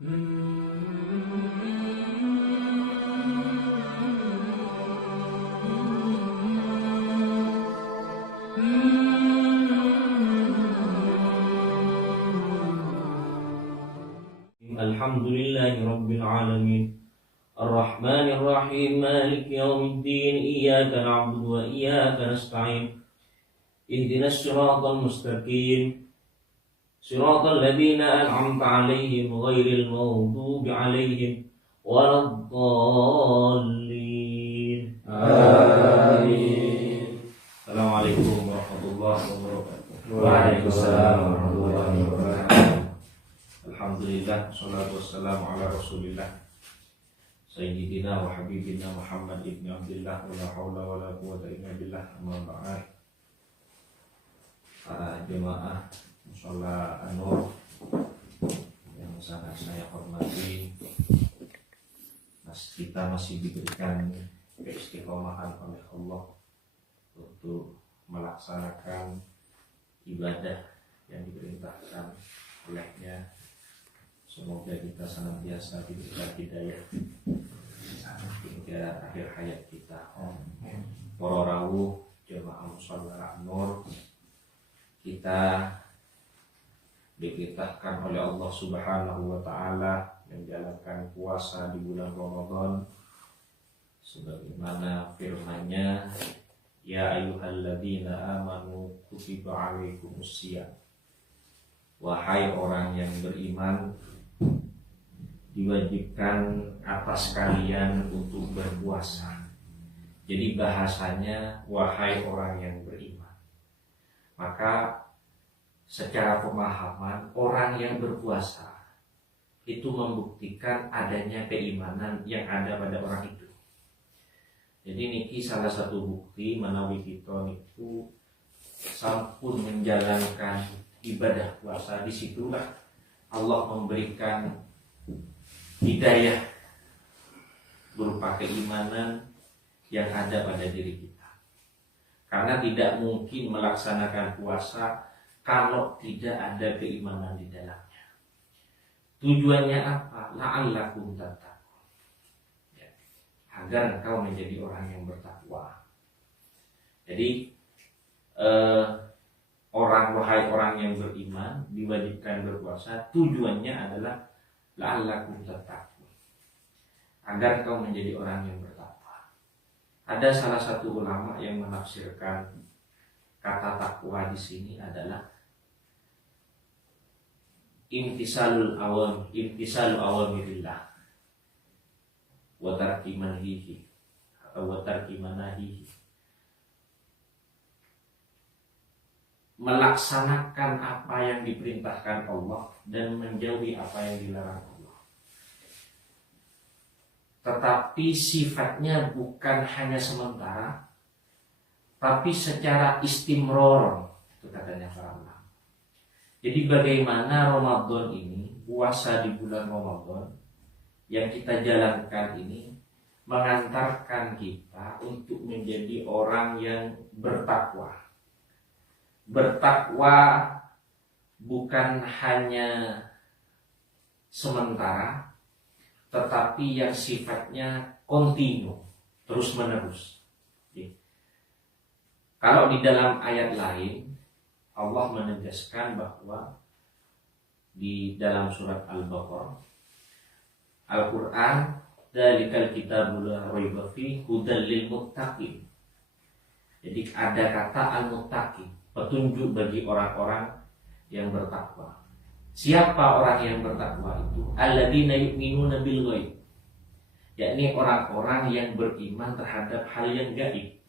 Alhamdulillahi Rabbil Alamin Ar-Rahmanir Rahim Maliki Yawmiddin Iyyaka na'budu wa iyyaka nasta'in Ihdinas siratal mustaqim Siratal ladzina an'amta 'alaihim ghairil maghdubi 'alaihim waladdallin. Amin. Assalamualaikum warahmatullahi wabarakatuh. Waalaikumsalam warahmatullahi wabarakatuh. Alhamdulillah, salatu wassalamu ala rasulillah Sayyidina wa habibina Muhammad ibn Abdillah wa la hawla wa la quwwata illa billah. Amma ba'd. Para jemaah mushola An-Nur yang sangat saya hormati, kita masih diberikan keistiqomahan oleh Allah untuk melaksanakan ibadah yang diperintahkan olehnya. Semoga kita senantiasa diberikan hidayah hingga akhir hayat kita. Para rawuh jemaah mushola An-Nur, kita diperintahkan oleh Allah Subhanahu wa taala menjalankan puasa di bulan Ramadan sebagaimana firman-Nya, ya ayyuhalladzina amanu kutiba alaikumusiyam. Wahai orang yang beriman, diwajibkan atas kalian untuk berpuasa. Jadi bahasanya wahai orang yang beriman. Maka secara pemahaman, orang yang berpuasa itu membuktikan adanya keimanan yang ada pada orang itu. Jadi niki salah satu bukti menawi kita niku sampun menjalankan ibadah puasa. Disitulah Allah memberikan hidayah berupa keimanan yang ada pada diri kita. Karena tidak mungkin melaksanakan puasa kalau tidak ada keimanan di dalamnya. Tujuannya apa? La'allakum tattaqun, ya, agar engkau menjadi orang yang bertakwa. Jadi wahai orang yang beriman diwajibkan berpuasa, tujuannya adalah la'allakum tattaqun, agar engkau menjadi orang yang bertakwa. Ada salah satu ulama yang menafsirkan kata takwa di sini adalah imtisalul awamirillah wa tarki manhihi atau wa tarki manahihi, melaksanakan apa yang diperintahkan Allah dan menjauhi apa yang dilarang Allah. Tetapi sifatnya bukan hanya sementara, tapi secara istimror, itu katanya para ulama. Jadi bagaimana Ramadan ini, puasa di bulan Ramadan yang kita jalankan ini mengantarkan kita untuk menjadi orang yang bertakwa. Bertakwa bukan hanya sementara, tetapi yang sifatnya kontinu, terus menerus. Kalau di dalam ayat lain Allah menegaskan bahwa di dalam surat Al-Baqarah, Al-Quran, dzalikal kitabul la raiba fihi hudal lil muttaqin. Jadi ada kata al-muttaqin, petunjuk bagi orang-orang yang bertakwa. Siapa orang yang bertakwa itu? Alladzina yu'minuna bil ghaib, yakni orang-orang yang beriman terhadap hal yang gaib.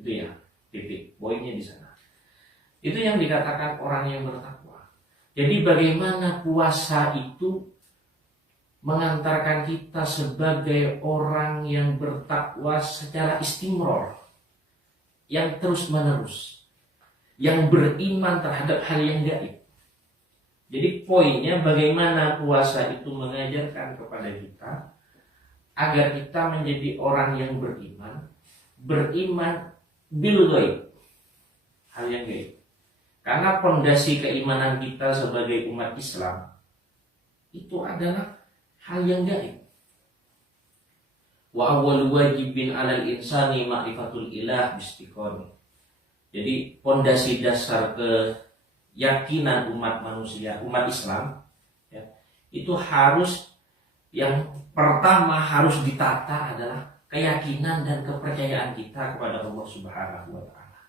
Itu ya, titik poinnya di sana. Itu yang dikatakan orang yang bertakwa. Jadi bagaimana puasa itu mengantarkan kita sebagai orang yang bertakwa secara istimror, yang terus menerus, yang beriman terhadap hal yang gaib. Jadi poinnya bagaimana puasa itu mengajarkan kepada kita agar kita menjadi orang yang beriman bil ghaib, hal yang gaib. Karena pondasi keimanan kita sebagai umat Islam itu adalah hal yang gaib. Wa awwal wajibin 'alal insani ma'rifatul ilah bistiqomah. Jadi pondasi dasar keyakinan umat manusia, umat Islam, ya, itu harus, yang pertama harus ditata adalah keyakinan dan kepercayaan kita kepada Allah Subhanahu wa Ta'ala.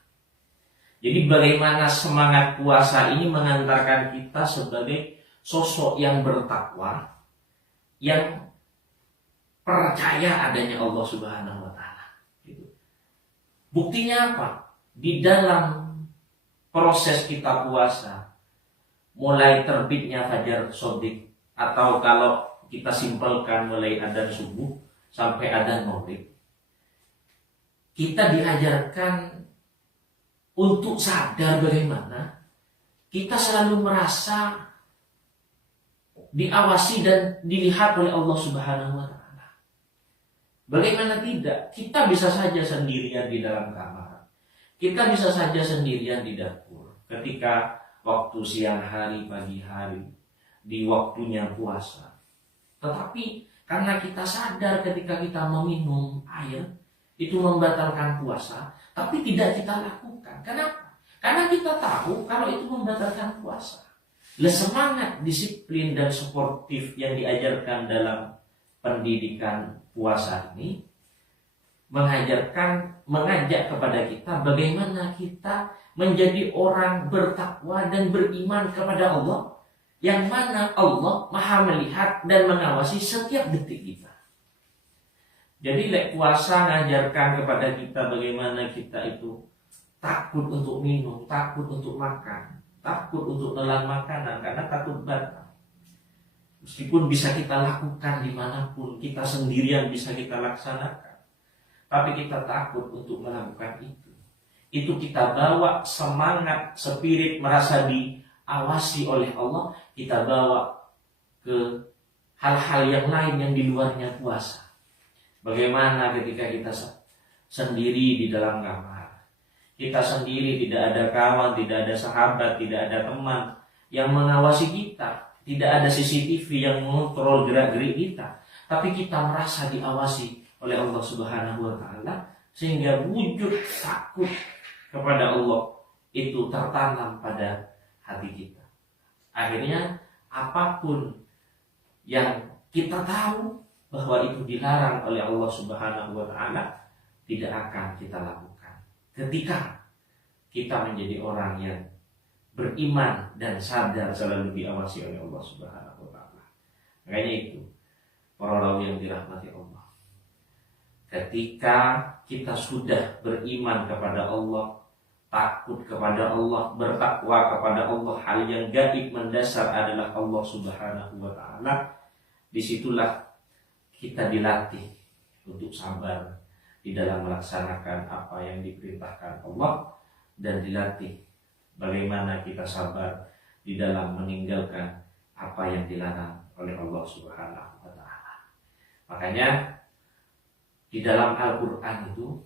Jadi bagaimana semangat puasa ini mengantarkan kita sebagai sosok yang bertakwa, yang percaya adanya Allah Subhanahu wa Ta'ala. Gitu. Buktinya apa? Di dalam proses kita puasa, mulai terbitnya fajar shodiq, atau kalau kita simpelkan mulai adzan subuh sampai adzan maghrib, kita diajarkan untuk sadar bagaimana kita selalu merasa diawasi dan dilihat oleh Allah Subhanahu wa Ta'ala. Bagaimana tidak? Kita bisa saja sendirian di dalam kamar. Kita bisa saja sendirian di dapur. Ketika waktu siang hari, pagi hari, di waktunya puasa. Tetapi karena kita sadar ketika kita meminum air itu membatalkan puasa, tapi tidak kita lakukan. Kenapa? Karena kita tahu kalau itu membatalkan puasa. Semangat disiplin dan sportif yang diajarkan dalam pendidikan puasa ini mengajak kepada kita bagaimana kita menjadi orang bertakwa dan beriman kepada Allah, yang mana Allah Maha melihat dan mengawasi setiap detik kita. Jadi puasa mengajarkan kepada kita bagaimana kita itu takut untuk minum, takut untuk makan, takut untuk nelan makanan karena takut batal. Meskipun bisa kita lakukan dimanapun, kita sendirian bisa kita laksanakan, tapi kita takut untuk melakukan itu. Itu kita bawa semangat, spirit merasa diawasi oleh Allah, kita bawa ke hal-hal yang lain yang di luarnya puasa. Bagaimana ketika kita sendiri di dalam kamar, kita sendiri, tidak ada kawan, tidak ada sahabat, tidak ada teman yang mengawasi kita, tidak ada CCTV yang mengontrol gerak-gerik kita, tapi kita merasa diawasi oleh Allah Subhanahu wa Ta'ala, sehingga wujud takut kepada Allah itu tertanam pada hati kita. Akhirnya apapun yang kita tahu bahwa itu dilarang oleh Allah Subhanahu wa Ta'ala, tidak akan kita lakukan ketika kita menjadi orang yang beriman dan sadar selalu diawasi oleh Allah Subhanahu wa Ta'ala. Makanya itu, para rawi yang dirahmati Allah, ketika kita sudah beriman kepada Allah, takut kepada Allah, bertakwa kepada Allah, hal yang gaib mendasar adalah Allah Subhanahu wa Ta'ala, disitulah kita dilatih untuk sabar di dalam melaksanakan apa yang diperintahkan Allah, dan dilatih bagaimana kita sabar di dalam meninggalkan apa yang dilarang oleh Allah Subhanahu wa Ta'ala. Makanya di dalam Al-Quran itu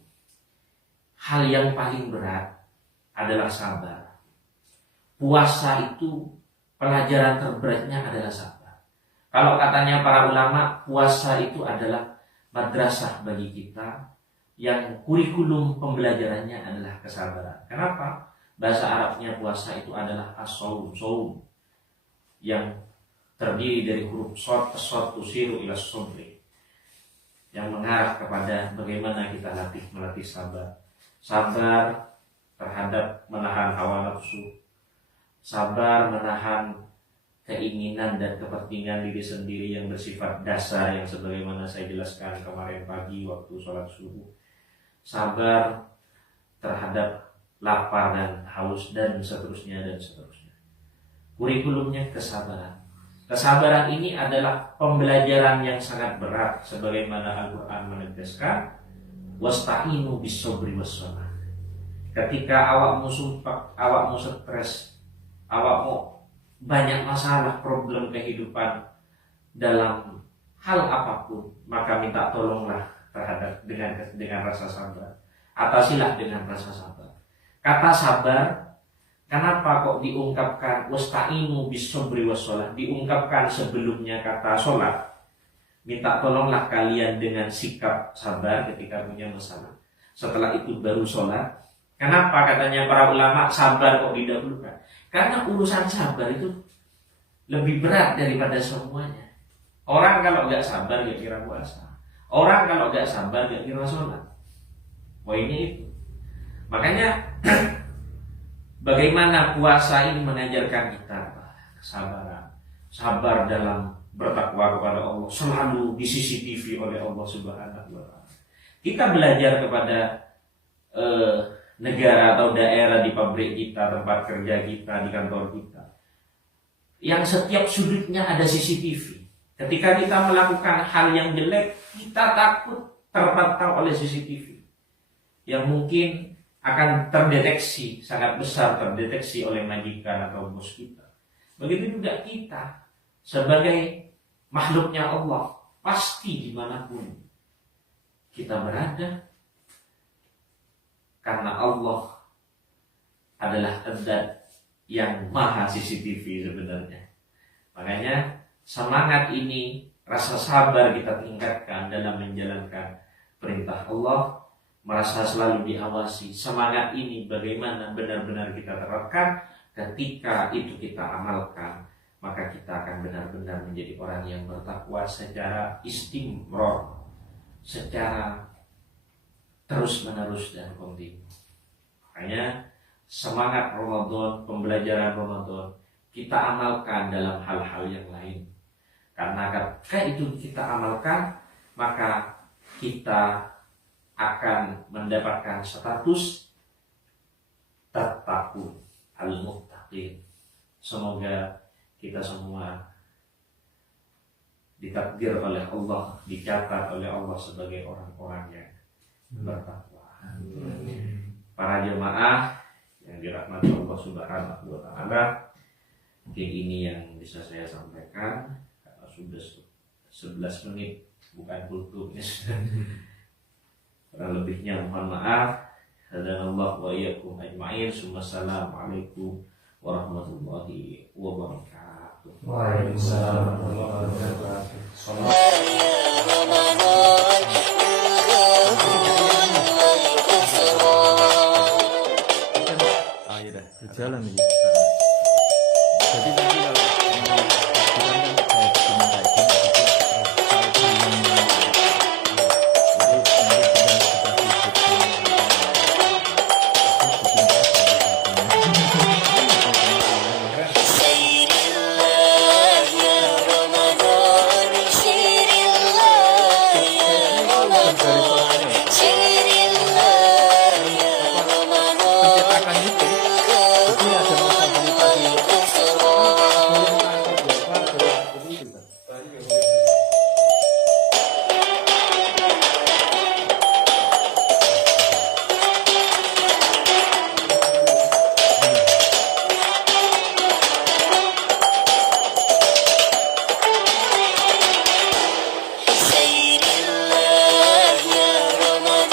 hal yang paling berat adalah sabar. Puasa itu pelajaran terberatnya adalah sabar. Kalau katanya para ulama, puasa itu adalah madrasah bagi kita yang kurikulum pembelajarannya adalah kesabaran. Kenapa? Bahasa Arabnya puasa itu adalah as-shaum, yang terdiri dari huruf shad, as-shad tusiru ila sabri, yang mengarah kepada bagaimana kita melatih sabar. Sabar terhadap menahan hawa nafsu, sabar menahan keinginan dan kepentingan diri sendiri yang bersifat dasar, yang sebagaimana saya jelaskan kemarin pagi waktu sholat subuh. Sabar terhadap lapar dan haus dan seterusnya dan seterusnya. Kurikulumnya kesabaran. Kesabaran ini adalah pembelajaran yang sangat berat, sebagaimana Al-Quran menegaskan, wasta'inu bis-sabri was-shalah. Ketika awakmu sumpah, awakmu stres, awakmu banyak masalah, problem kehidupan dalam hal apapun, maka minta tolonglah terhadap dengan rasa sabar. Atasilah dengan rasa sabar. Kata sabar Kenapa kok diungkapkan wasta'inu bis-sabri was-shalah? Diungkapkan sebelumnya kata sholat. Minta tolonglah kalian dengan sikap sabar ketika punya masalah. Setelah itu baru sholat. Kenapa katanya para ulama sabar kok didahulukan? Karena urusan sabar itu lebih berat daripada semuanya. Orang kalau nggak sabar gak kira puasa. Orang kalau nggak sabar gak kira sholat. Poinnya itu. Makanya bagaimana puasa ini mengajarkan kita kesabaran, sabar dalam bertakwa kepada Allah, selalu di CCTV oleh Allah Subhanahu wa Ta'ala. Kita belajar kepada negara atau daerah di pabrik kita, tempat kerja kita, di kantor kita, yang setiap sudutnya ada CCTV. Ketika kita melakukan hal yang jelek, kita takut terpantau oleh CCTV yang mungkin akan terdeteksi, sangat besar terdeteksi oleh majikan atau bos kita. Begitu juga kita sebagai makhluknya Allah, pasti dimanapun kita berada, karena Allah adalah zat yang maha CCTV sebenarnya. Makanya semangat ini, rasa sabar kita tingkatkan dalam menjalankan perintah Allah, merasa selalu diawasi. Semangat ini bagaimana benar-benar kita terapkan. Ketika itu kita amalkan, maka kita akan benar-benar menjadi orang yang bertakwa secara istimror, secara terus-menerus dan kontinu. Makanya semangat Ramadan, pembelajaran Ramadan, kita amalkan dalam hal-hal yang lain. Karena ketika itu kita amalkan, maka kita akan mendapatkan status tattaqun al-muttaqin. Semoga kita semua ditakdir oleh Allah, dicatat oleh Allah sebagai orang-orang yang bertakwa. Para jemaah yang dirahmati Allah Subhanahu wa Ta'ala, mungkin ini yang bisa saya sampaikan. Karena sudah 11 menit, bukan kultum ya. Kurang lebihnya mohon maaf. Hadanallahu wa iyyakum ajma'in. Assalamualaikum warahmatullahi wabarakatuh. Waalaikumsalam warahmatullahi wabarakatuh.